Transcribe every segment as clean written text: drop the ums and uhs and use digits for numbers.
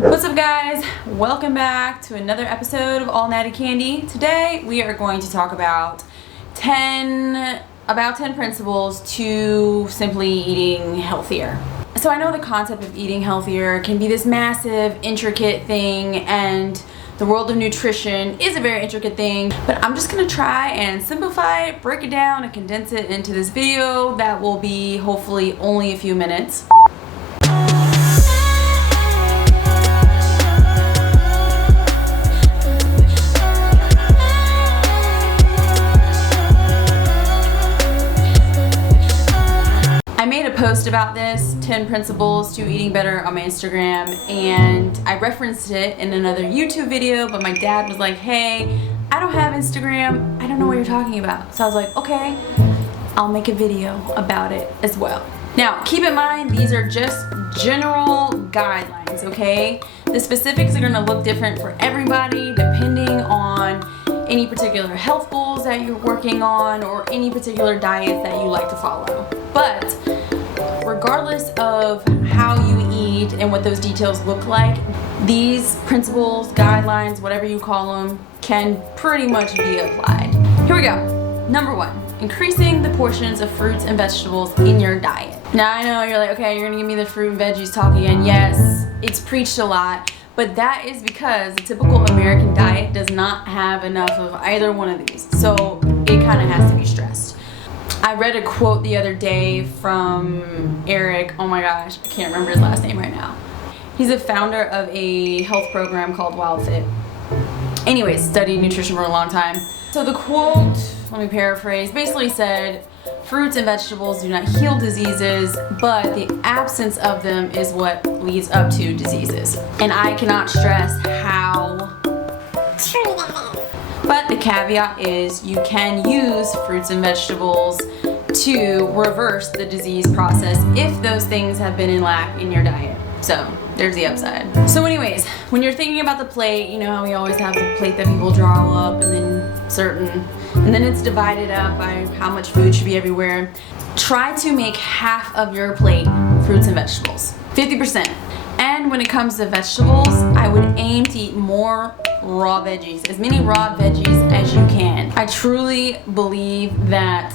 What's up guys? Welcome back to another episode of All Natty Candy. Today we are going to talk about 10 principles to simply eating healthier. So I know the concept of eating healthier can be this massive, intricate thing, and the world of nutrition is a very intricate thing, but I'm just gonna try and simplify it, break it down, and condense it into this video that will be hopefully only a few minutes. I made a post about this, 10 principles to eating better, on my Instagram, and I referenced it in another YouTube video, but my dad was like, hey, I don't have Instagram, I don't know what you're talking about. So I was like, okay, I'll make a video about it as well. Now, keep in mind, these are just general guidelines, okay? The specifics are gonna look different for everybody depending on any particular health goals that you're working on or any particular diet that you like to follow. But regardless of how you eat and what those details look like, these principles, guidelines, whatever you call them, can pretty much be applied. Here we go. Number 1, increasing the portions of fruits and vegetables in your diet. Now I know you're like, okay, you're gonna give me the fruit and veggies talk again. Yes, it's preached a lot, but that is because the typical American diet does not have enough of either one of these. So it kind of has to be stressed. I read a quote the other day from Eric, oh my gosh, I can't remember his last name right now. He's a founder of a health program called WildFit. Anyways, studied nutrition for a long time. So the quote, let me paraphrase, basically said, fruits and vegetables do not heal diseases, but the absence of them is what leads up to diseases. And I cannot stress how true that is. But the caveat is you can use fruits and vegetables to reverse the disease process if those things have been in lack in your diet. So there's the upside. So anyways, when you're thinking about the plate, you know how we always have the plate that people draw up and then it's divided up by how much food should be everywhere. Try to make half of your plate fruits and vegetables, 50%. And when it comes to vegetables, I would aim to eat more raw veggies, as many raw veggies as you can. I truly believe that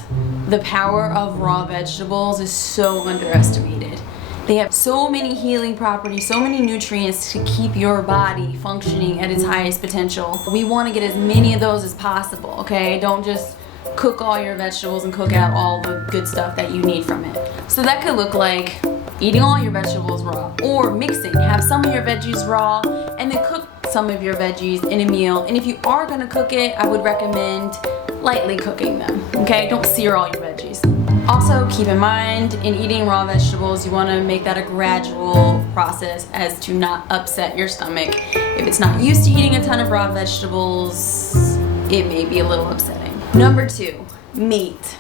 the power of raw vegetables is so underestimated. They have so many healing properties, so many nutrients to keep your body functioning at its highest potential. We want to get as many of those as possible, okay? Don't just cook all your vegetables and cook out all the good stuff that you need from it. So that could look like eating all your vegetables raw, or mixing. Have some of your veggies raw and then cook some of your veggies in a meal. And if you are gonna cook it, I would recommend lightly cooking them, okay? Don't sear all your veggies. Also, keep in mind, in eating raw vegetables, you wanna make that a gradual process as to not upset your stomach. If it's not used to eating a ton of raw vegetables, it may be a little upsetting. Number 2, meat.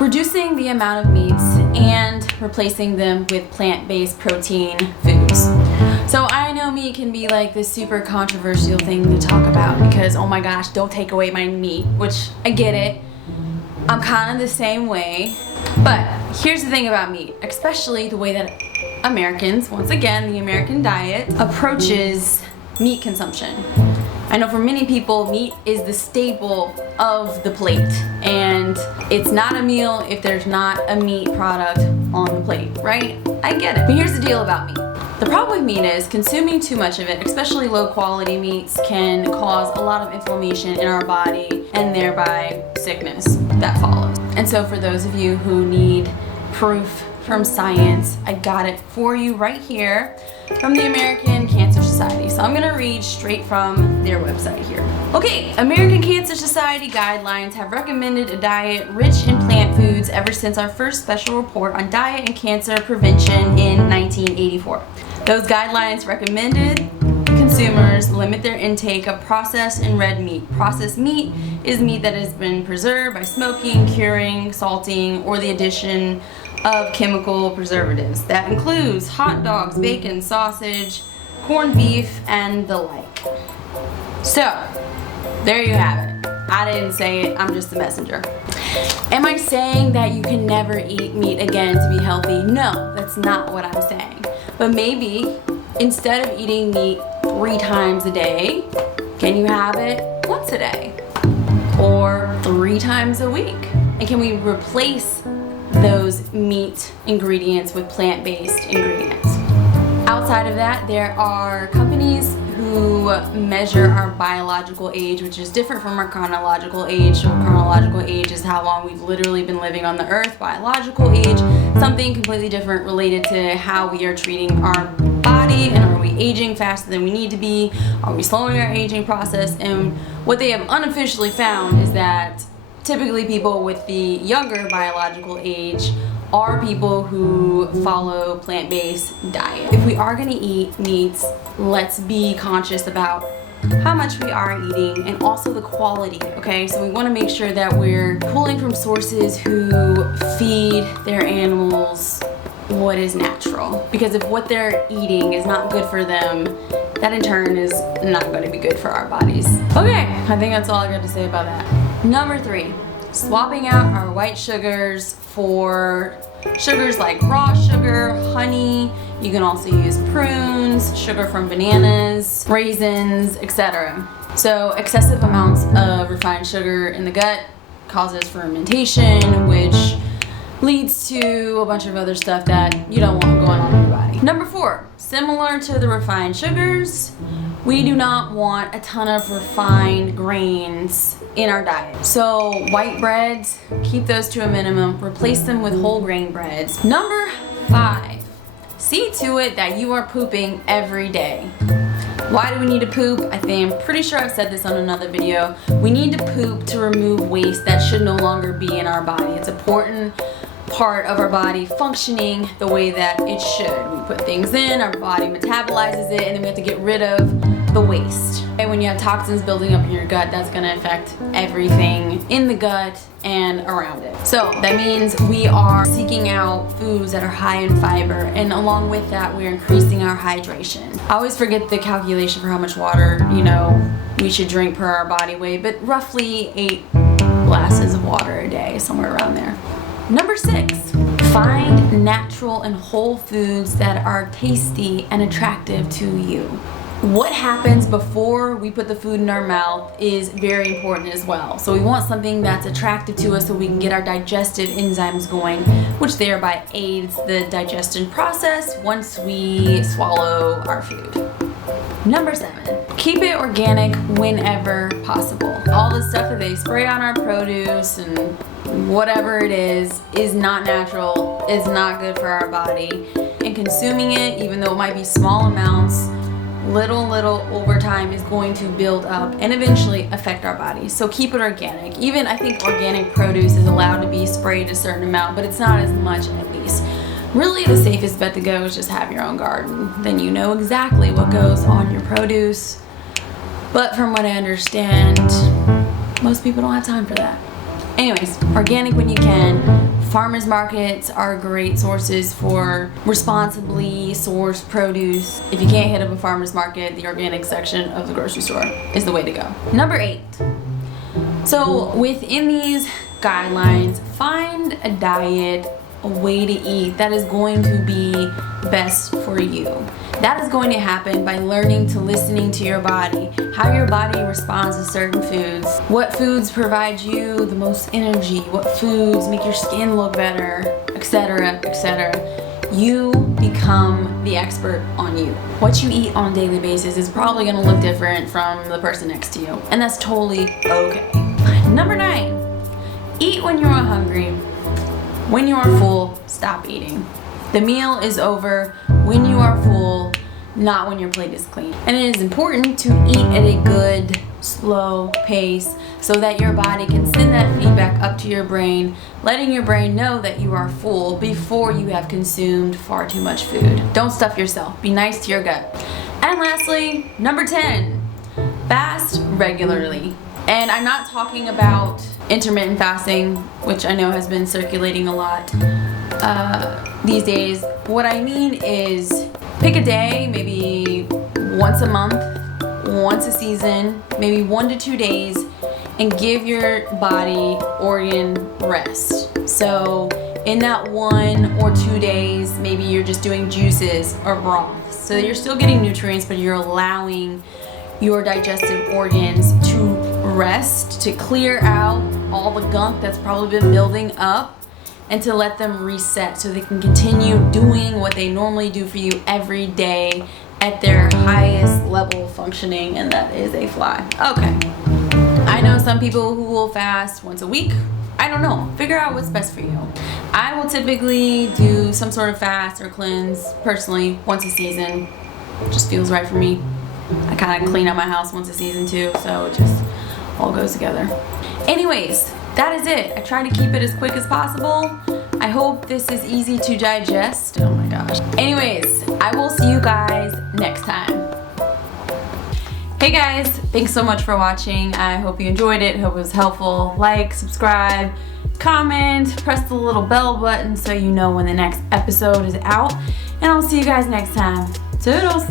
Reducing the amount of meats and replacing them with plant-based protein foods. So I know meat can be like this super controversial thing to talk about because, oh my gosh, don't take away my meat, which I get it. I'm kind of the same way. But here's the thing about meat, especially the way that Americans, once again, the American diet, approaches meat consumption. I know for many people, meat is the staple of the plate, and it's not a meal if there's not a meat product on the plate, right? I get it. But here's the deal about meat. The problem with meat is consuming too much of it, especially low quality meats, can cause a lot of inflammation in our body and thereby sickness that follows. And so for those of you who need proof from science, I got it for you right here from the American Cancer Society. So I'm gonna read straight from their website here. Okay, American Cancer Society guidelines have recommended a diet rich in plant foods ever since our first special report on diet and cancer prevention in 1984. Those guidelines recommended consumers limit their intake of processed and red meat. Processed meat is meat that has been preserved by smoking, curing, salting, or the addition of chemical preservatives. That includes hot dogs, bacon, sausage, corned beef, and the like. So, there you have it. I didn't say it, I'm just the messenger. Am I saying that you can never eat meat again to be healthy? No, that's not what I'm saying. But maybe instead of eating meat 3 times a day, can you have it once a day? Or 3 times a week? And can we replace those meat ingredients with plant-based ingredients? Outside of that, there are companies who measure our biological age, which is different from our chronological age. So chronological age is how long we've literally been living on the earth. Biological age, something completely different related to how we are treating our body, and are we aging faster than we need to be? Are we slowing our aging process? And what they have unofficially found is that typically people with the younger biological age are people who follow plant-based diet. If we are going to eat meats, let's be conscious about how much we are eating and also the quality, okay? So we want to make sure that we're pulling from sources who feed their animals what is natural. Because if what they're eating is not good for them, that in turn is not going to be good for our bodies. Okay, I think that's all I got to say about that. Number 3, swapping out our white sugars for sugars like raw sugar, honey. You can also use prunes, sugar from bananas, raisins, etc. So excessive amounts of refined sugar in the gut causes fermentation, which leads to a bunch of other stuff that you don't want going on in your body. Number 4, similar to the refined sugars, we do not want a ton of refined grains in our diet. So white breads, keep those to a minimum, replace them with whole grain breads. Number 5, see to it that you are pooping every day. Why do we need to poop? I'm pretty sure I've said this on another video. We need to poop to remove waste that should no longer be in our body. It's important part of our body functioning the way that it should. We put things in, our body metabolizes it, and then we have to get rid of the waste. And when you have toxins building up in your gut, that's going to affect everything in the gut and around it. So that means we are seeking out foods that are high in fiber, and along with that, we're increasing our hydration. I always forget the calculation for how much water, we should drink per our body weight, but roughly 8 glasses of water a day, somewhere around there. Number 6, find natural and whole foods that are tasty and attractive to you. What happens before we put the food in our mouth is very important as well. So we want something that's attractive to us so we can get our digestive enzymes going, which thereby aids the digestion process once we swallow our food. Number 7, keep it organic whenever possible. All the stuff that they spray on our produce and whatever it is not natural, is not good for our body. And consuming it, even though it might be small amounts, little over time is going to build up and eventually affect our bodies. So keep it organic. Even I think organic produce is allowed to be sprayed a certain amount, but it's not as much at least. Really the safest bet to go is just have your own garden. Then you know exactly what goes on your produce. But from what I understand, most people don't have time for that. Anyways, organic when you can. Farmers markets are great sources for responsibly sourced produce. If you can't hit up a farmer's market, the organic section of the grocery store is the way to go. Number 8. So within these guidelines, find a diet, a way to eat that is going to be best for you. That is going to happen by learning to listening to your body, how your body responds to certain foods, what foods provide you the most energy, what foods make your skin look better, etc., etc. You become the expert on you. What you eat on a daily basis is probably going to look different from the person next to you, and that's totally okay. Number 9, eat when you are hungry. When you are full, stop eating. The meal is over when you are full, not when your plate is clean. And it is important to eat at a good, slow pace so that your body can send that feedback up to your brain, letting your brain know that you are full before you have consumed far too much food. Don't stuff yourself. Be nice to your gut. And lastly, number 10, fast regularly. And I'm not talking about intermittent fasting, which I know has been circulating a lot these days. What I mean is pick a day, maybe once a month, once a season, maybe 1 to 2 days, and give your body organ rest. So in that 1 or 2 days, maybe you're just doing juices or broths. So you're still getting nutrients, but you're allowing your digestive organs to rest, to clear out all the gunk that's probably been building up, and to let them reset so they can continue doing what they normally do for you every day at their highest level functioning, and that is a fly. Okay. I know some people who will fast once a week. I don't know. Figure out what's best for you. I will typically do some sort of fast or cleanse personally once a season. It just feels right for me. I kind of clean up my house once a season too, so it just all goes together. Anyways, that is it. I try to keep it as quick as possible. I hope this is easy to digest. Oh my gosh. Anyways, I will see you guys next time. Hey guys, thanks so much for watching. I hope you enjoyed it. Hope it was helpful. Like, subscribe, comment, press the little bell button so you know when the next episode is out. And I'll see you guys next time. Toodles!